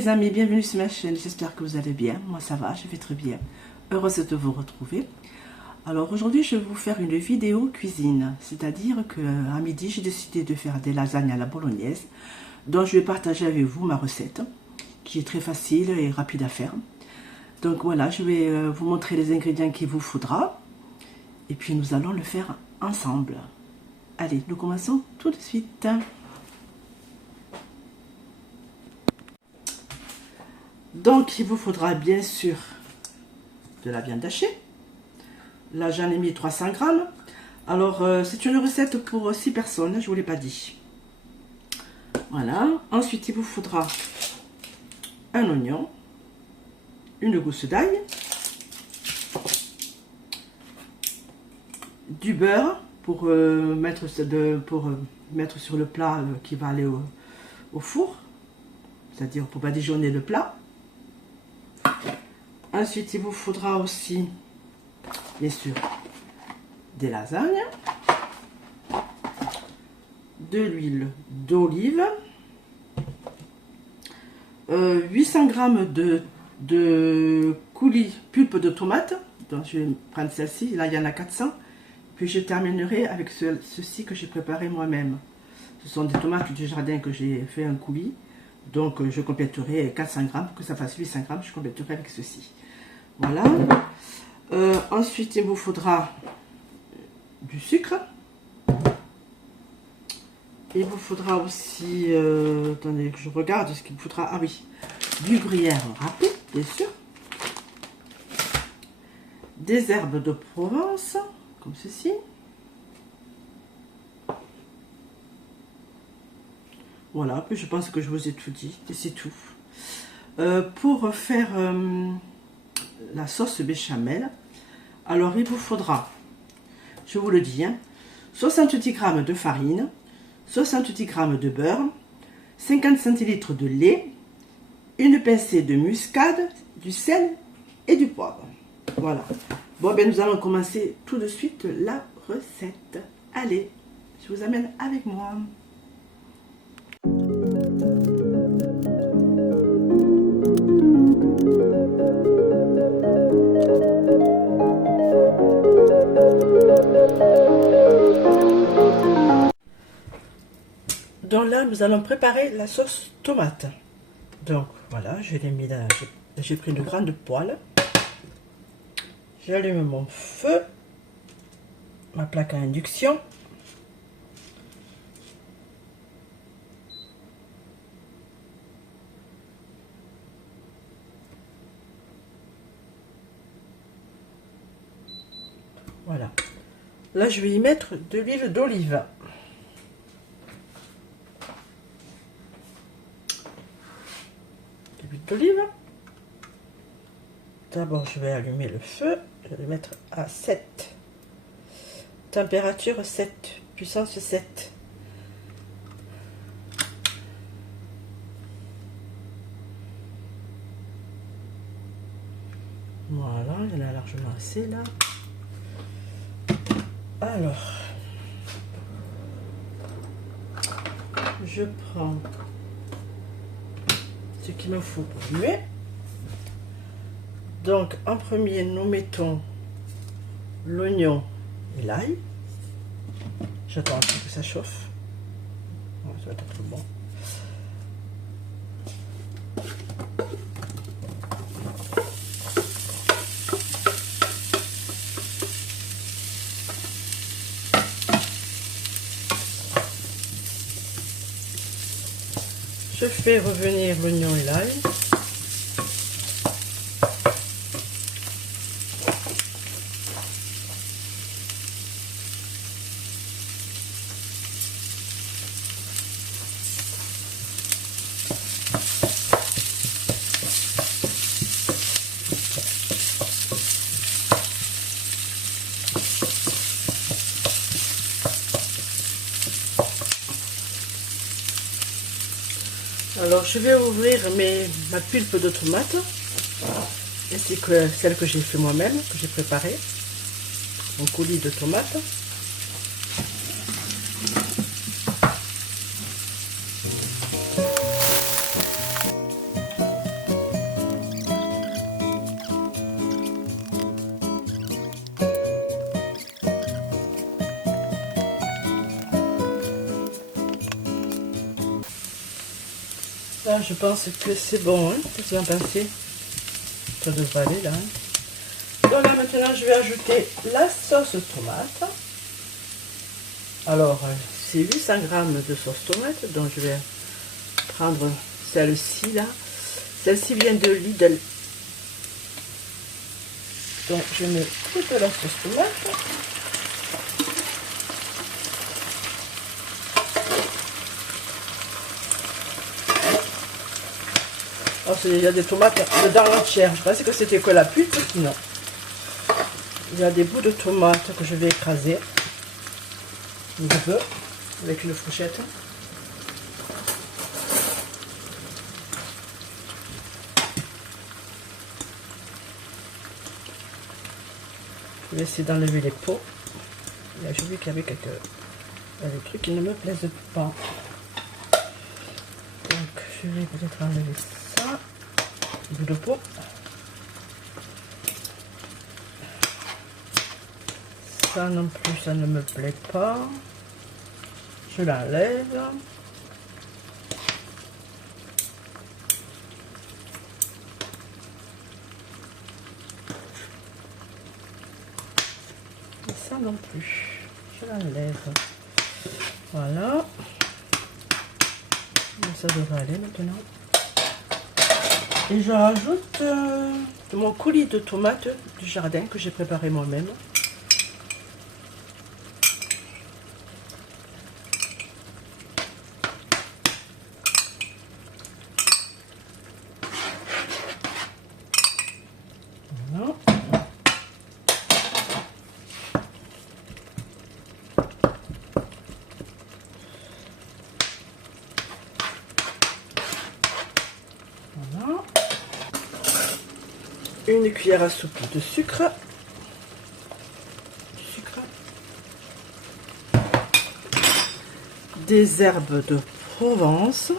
les amis, bienvenue sur ma chaîne, j'espère que vous allez bien, moi ça va, je vais très bien, heureuse de vous retrouver. Alors aujourd'hui je vais vous faire une vidéo cuisine, c'est-à-dire qu'à midi j'ai décidé de faire des lasagnes à la bolognaise, donc je vais partager avec vous ma recette, qui est très facile et rapide à faire. Donc voilà, je vais vous montrer les ingrédients qu'il vous faudra, et puis nous allons le faire ensemble. Allez, nous commençons tout de suite. Donc, il vous faudra bien sûr de la viande hachée. Là, j'en ai mis 300 grammes. Alors, c'est une recette pour 6 personnes, je ne vous l'ai pas dit. Voilà. Ensuite, il vous faudra un oignon, une gousse d'ail, du beurre pour mettre sur le plat qui va aller au four, c'est-à-dire pour badigeonner le plat. Ensuite, il vous faudra aussi, bien sûr, des lasagnes, de l'huile d'olive, 800 g de coulis pulpe de tomate. Donc, je vais prendre celle-ci. Là, il y en a 400. Puis, je terminerai avec ceci que j'ai préparé moi-même. Ce sont des tomates du jardin que j'ai fait un coulis. Donc, je compléterai 400 g, que ça fasse 800 g, je compléterai avec ceci. Voilà. Ensuite, il vous faudra du sucre. Il vous faudra aussi, attendez que je regarde ce qu'il vous faudra. Ah oui, du gruyère râpé, bien sûr. Des herbes de Provence, comme ceci. Voilà, puis je pense que je vous ai tout dit, et c'est tout. Pour faire la sauce béchamel, alors il vous faudra, je vous le dis, 70 g de farine, 70 g de beurre, 50 centilitres de lait, une pincée de muscade, du sel et du poivre. Voilà. Bon, ben nous allons commencer tout de suite la recette. Allez, je vous amène avec moi. Donc là, nous allons préparer la sauce tomate. Donc voilà, je l'ai mis là, j'ai pris une grande poêle. J'allume mon feu, ma plaque à induction. Voilà. Là, je vais y mettre de l'huile d'olive. L'huile d'olive. D'abord, je vais allumer le feu. Je vais le mettre à 7. Température 7, puissance 7. Voilà, il y en a largement assez là. Alors, je prends ce qu'il me faut pour muer. Donc, en premier, nous mettons l'oignon et l'ail. J'attends un peu que ça chauffe. Oh, ça va être trop bon. Je fais revenir l'oignon et l'ail. Alors je vais ouvrir ma pulpe de tomate, ainsi que celle que j'ai fait moi-même, que j'ai préparée, mon coulis de tomates. Là, je pense que c'est bon, hein. Qu'est-ce que vous en pensez? Ça devrait aller là. Donc là, maintenant, je vais ajouter la sauce tomate. Alors, c'est 800 g de sauce tomate, donc je vais prendre celle-ci là. Celle-ci vient de Lidl. Donc, je mets toute la sauce tomate. Oh, il y a des tomates dedans entières. Je pensais que c'était que la pulpe. Non. Il y a des bouts de tomates que je vais écraser. Un peu. Avec une fourchette. Je vais essayer d'enlever les peaux. J'ai vu qu'il y avait des trucs qui ne me plaisent pas. Donc, je vais peut-être enlever ça. Bout de peau. Ça non plus, ça ne me plaît pas. Je l'enlève. Et ça non plus. Je l'enlève. Voilà. Ça devrait aller maintenant. Et je rajoute mon coulis de tomates du jardin que j'ai préparé moi-même. Voilà. Voilà. Une cuillère à soupe de sucre. Des herbes de Provence.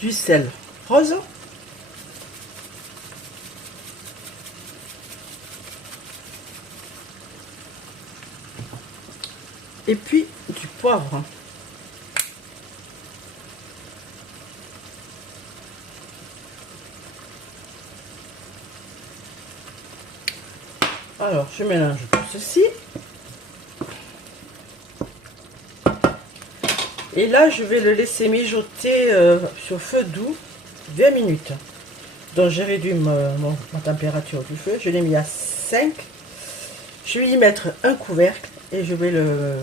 Du sel rose. Et puis du poivre. Alors, je mélange tout ceci. Et là, je vais le laisser mijoter sur feu doux 20 minutes. Donc, j'ai réduit ma température du feu. Je l'ai mis à 5. Je vais y mettre un couvercle et je vais le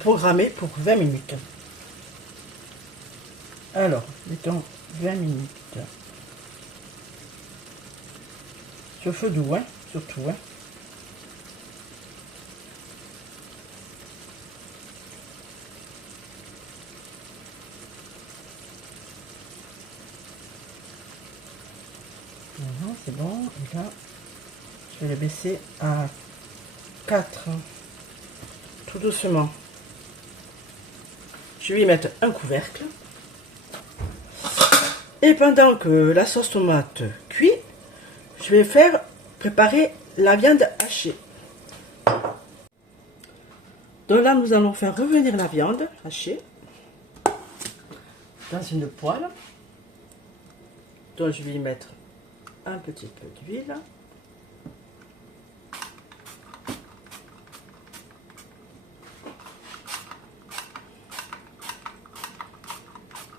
programmer pour 20 minutes. Alors, mettons 20 minutes. Sur feu doux, hein, surtout. Hein. Voilà, c'est bon. Et là, je vais le baisser à 4. Tout doucement. Je vais y mettre un couvercle. Et pendant que la sauce tomate cuit, je vais préparer la viande hachée. Donc là, nous allons faire revenir la viande hachée dans une poêle. Donc je vais y mettre un petit peu d'huile.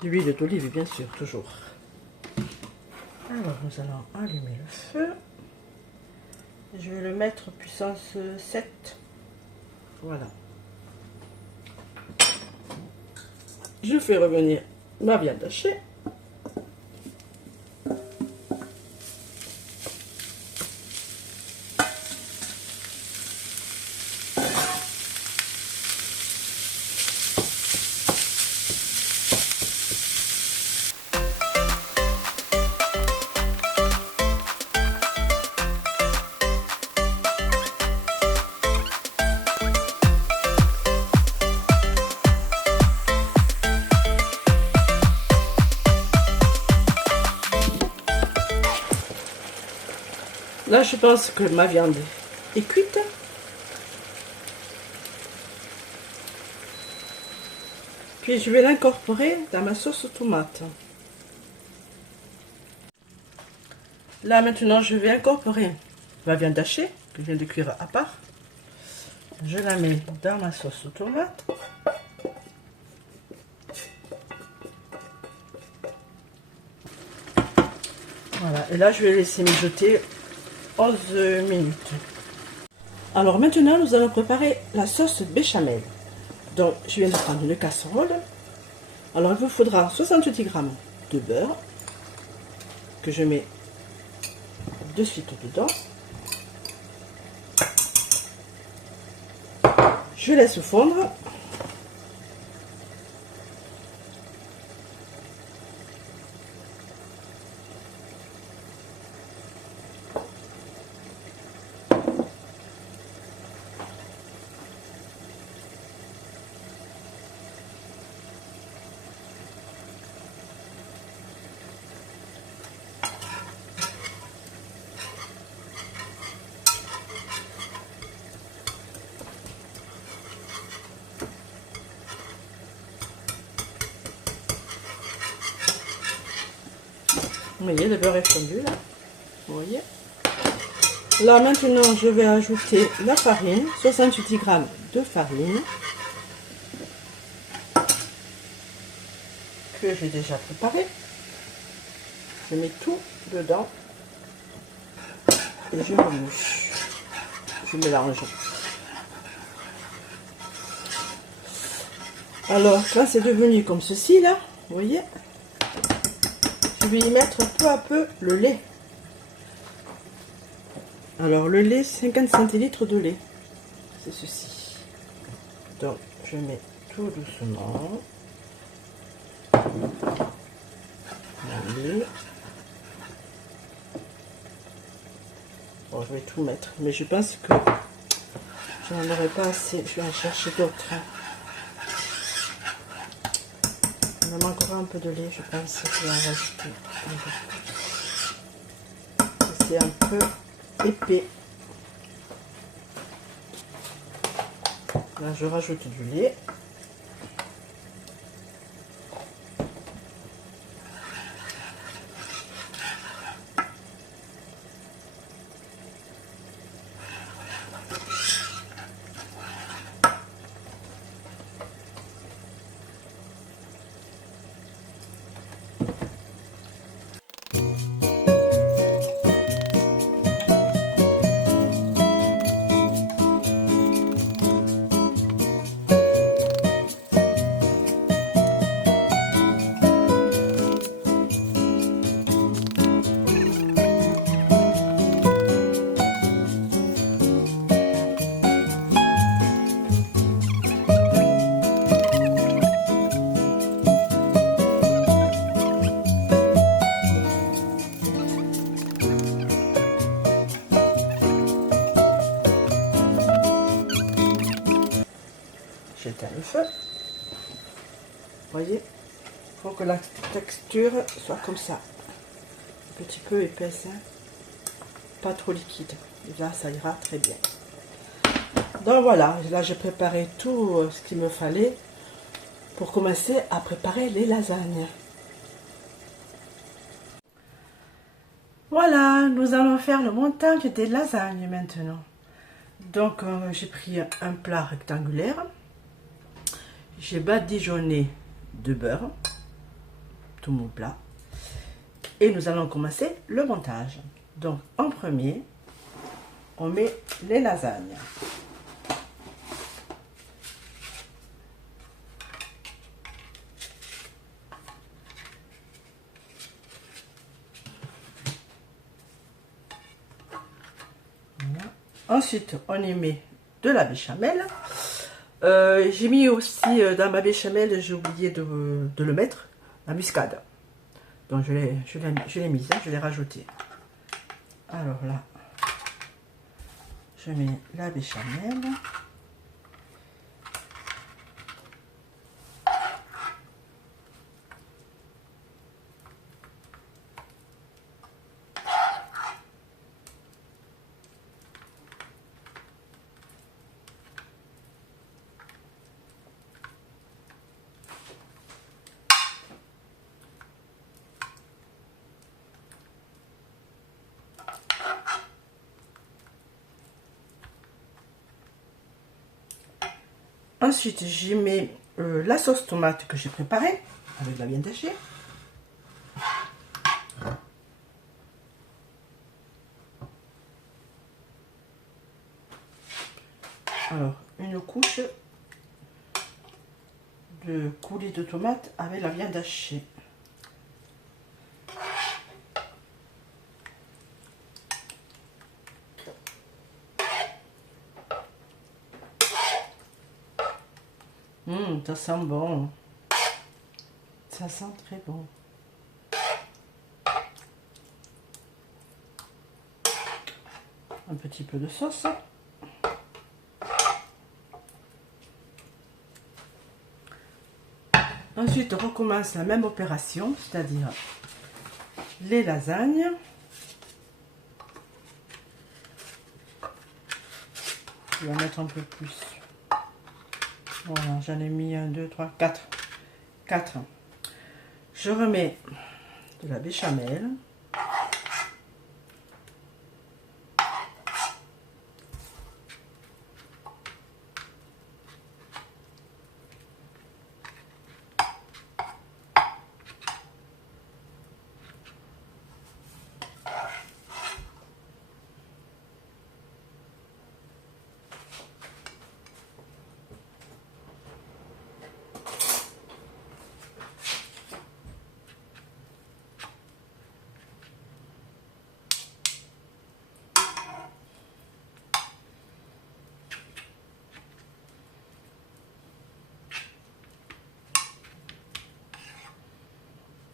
L'huile d'olive, bien sûr, toujours. Alors, nous allons allumer le feu. Je vais le mettre puissance 7. Voilà. Je fais revenir ma viande hachée. Là, je pense que ma viande est cuite. Puis je vais l'incorporer dans ma sauce tomate. Là maintenant je vais incorporer ma viande hachée que je viens de cuire à part. Je la mets dans ma sauce tomate. Voilà, et là je vais laisser mijoter 11 minutes. Alors maintenant nous allons préparer la sauce béchamel. Donc je viens de prendre une casserole. Alors il vous faudra 70 g de beurre que je mets de suite dedans. Je laisse fondre. Vous voyez, le beurre est fondu là. Vous voyez. Là maintenant, je vais ajouter la farine, 68 g de farine que j'ai déjà préparée. Je mets tout dedans et je remue. Je mélange. Alors, quand c'est devenu comme ceci là, vous voyez, je vais y mettre peu à peu le lait. Alors le lait, 50 centilitres de lait, c'est ceci. Donc je mets tout doucement le lait. Bon, je vais tout mettre, mais je pense que je n'en aurai pas assez. Je vais en chercher d'autres. Il me manquera un peu de lait, je pense que je vais en rajouter un peu. C'est un peu épais. Là, je rajoute du lait. J'éteins le feu. Vous voyez, il faut que la texture soit comme ça. Un petit peu épaisse, hein. Pas trop liquide. Et là, ça ira très bien. Donc voilà, là j'ai préparé tout ce qu'il me fallait pour commencer à préparer les lasagnes. Voilà, nous allons faire le montage des lasagnes maintenant. Donc j'ai pris un plat rectangulaire. J'ai badigeonné de beurre, tout mon plat. Et nous allons commencer le montage. Donc en premier, on met les lasagnes. Voilà. Ensuite, on y met de la béchamel. J'ai mis aussi dans ma béchamel, j'ai oublié de le mettre, la muscade. Donc je l'ai mise, hein, je l'ai rajouté. Alors là, je mets la béchamel. Ensuite, j'y mets la sauce tomate que j'ai préparée avec la viande hachée. Alors, une couche de coulis de tomates avec la viande hachée. Ça sent bon. Ça sent très bon. Un petit peu de sauce. Ensuite, on recommence la même opération, c'est-à-dire les lasagnes. Je vais en mettre un peu plus. Voilà, j'en ai mis 1, 2, 3, 4. 4. Je remets de la béchamel.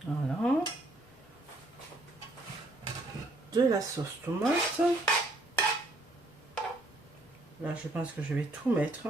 Voilà. De la sauce tomate. Là, je pense que je vais tout mettre.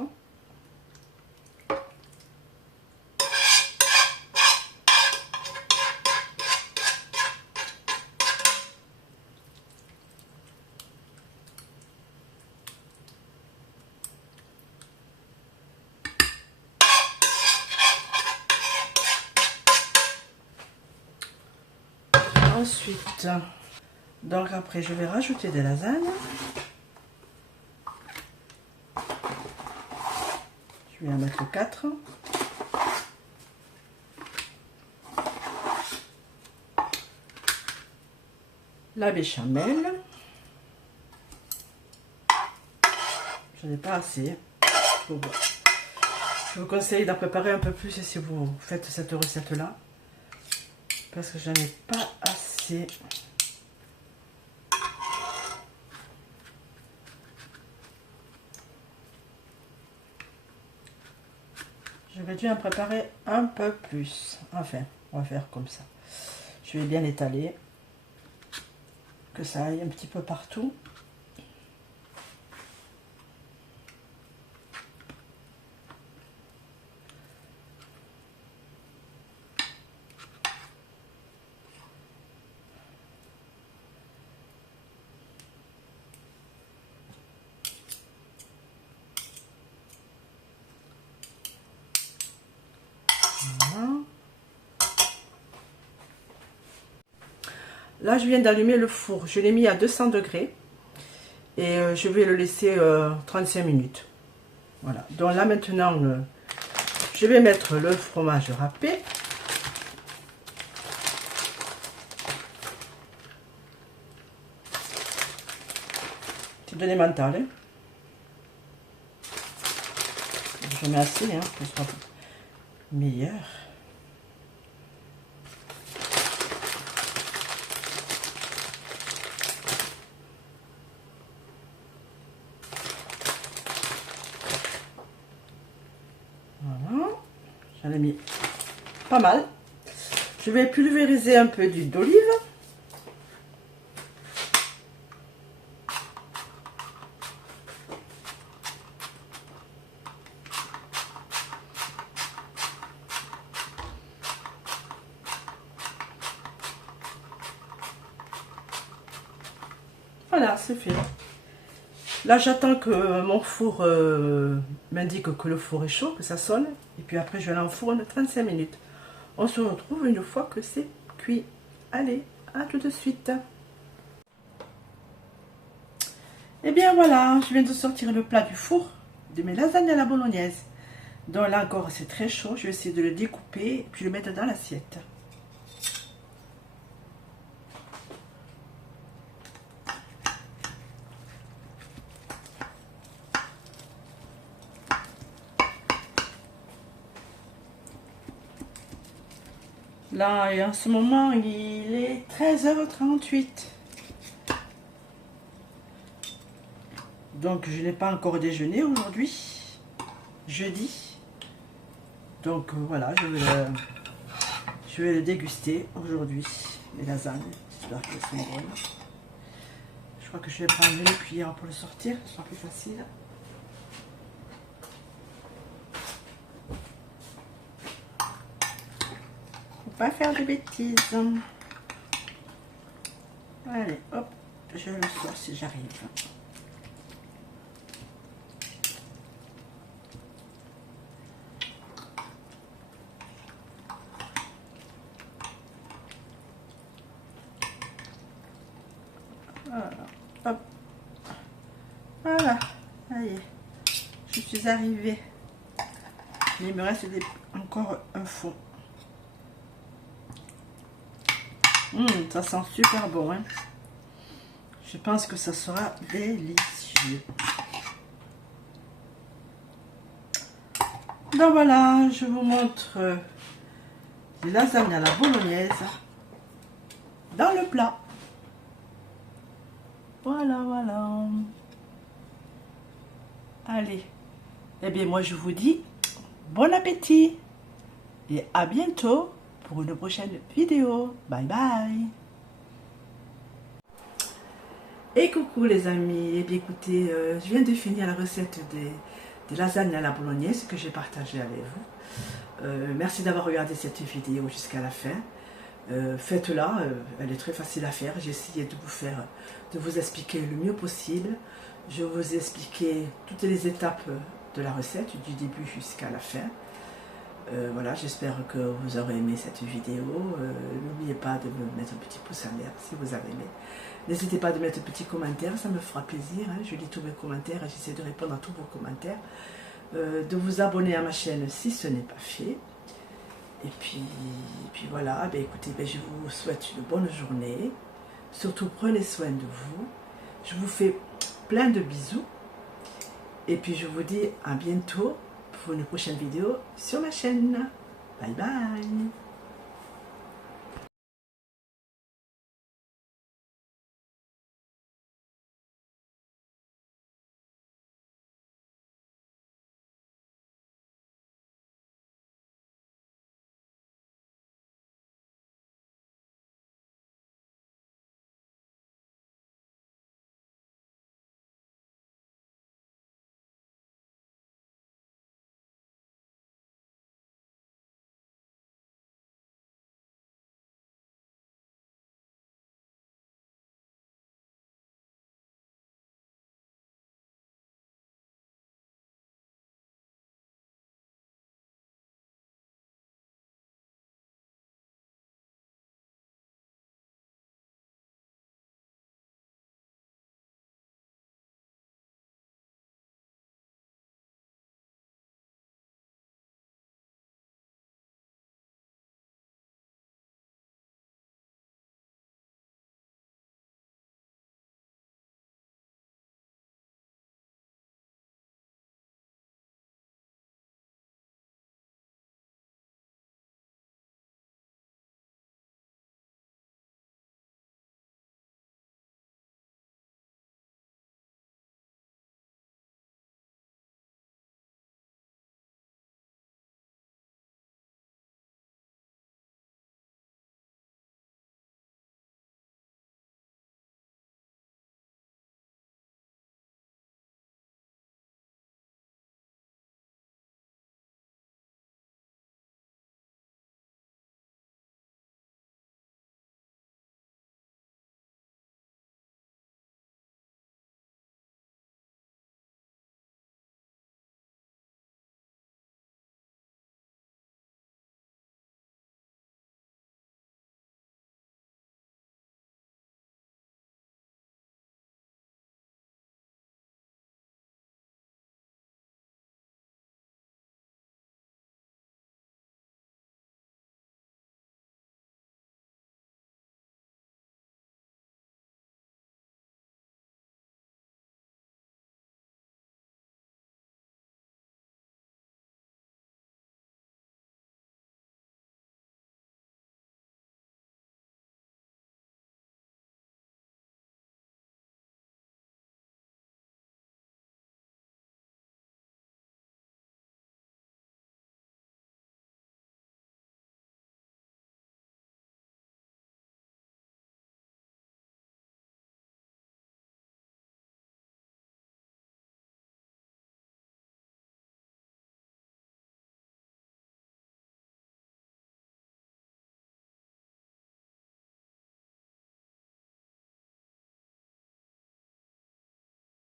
Ensuite, donc après, je vais rajouter des lasagnes. Je vais en mettre 4. La béchamel. Je n'ai pas assez. Je vous conseille d'en préparer un peu plus si vous faites cette recette-là. Parce que je n'en ai pas assez. J'aurais dû en préparer un peu plus. Enfin, on va faire comme ça. Je vais bien étaler. Que ça aille un petit peu partout. Voilà. Là, je viens d'allumer le four. Je l'ai mis à 200 degrés. Et je vais le laisser 35 minutes. Voilà. Donc là, maintenant, je vais mettre le fromage râpé. C'est de l'emmental. Hein. Je mets assez, hein, pour que ce soit meilleur. Voilà. J'en ai mis pas mal. Je vais pulvériser un peu d'huile d'olive. Voilà, c'est fait. Là, j'attends que mon four m'indique que le four est chaud, que ça sonne. Et puis après, je vais aller en four de 35 minutes. On se retrouve une fois que c'est cuit. Allez, à tout de suite. Et bien voilà, je viens de sortir le plat du four de mes lasagnes à la bolognaise. Donc là encore, c'est très chaud. Je vais essayer de le découper puis le mettre dans l'assiette. Là, et en ce moment, il est 13h38. Donc, je n'ai pas encore déjeuné aujourd'hui, jeudi. Donc, voilà, je vais le déguster aujourd'hui, les lasagnes. J'espère qu'elles sont bonnes. Je crois que je vais prendre une cuillère pour le sortir, ce sera plus facile. Pas faire de bêtises. Allez, hop, je le sors si j'arrive. Voilà, hop. Voilà, ça y est, je suis arrivée. Mais il me reste encore un fond. Ça sent super bon, hein. Je pense que ça sera délicieux. Donc voilà, je vous montre les lasagnes à la bolognaise dans le plat. Voilà, voilà. Allez, eh bien moi je vous dis bon appétit et à bientôt pour une prochaine vidéo. Bye bye. Et coucou les amis, et bien écoutez, je viens de finir la recette des lasagnes à la bolognaise que j'ai partagée avec vous. Merci d'avoir regardé cette vidéo jusqu'à la fin. Faites-la, elle est très facile à faire. J'ai essayé de vous expliquer le mieux possible. Je vous ai expliqué toutes les étapes de la recette, du début jusqu'à la fin. Voilà, j'espère que vous aurez aimé cette vidéo. N'oubliez pas de me mettre un petit pouce en l'air si vous avez aimé. N'hésitez pas de mettre un petit commentaire, ça me fera plaisir. Hein. Je lis tous mes commentaires et j'essaie de répondre à tous vos commentaires. De vous abonner à ma chaîne si ce n'est pas fait. Et puis voilà, ben écoutez, ben je vous souhaite une bonne journée. Surtout prenez soin de vous. Je vous fais plein de bisous. Et puis je vous dis à bientôt pour une prochaine vidéo sur ma chaîne. Bye bye.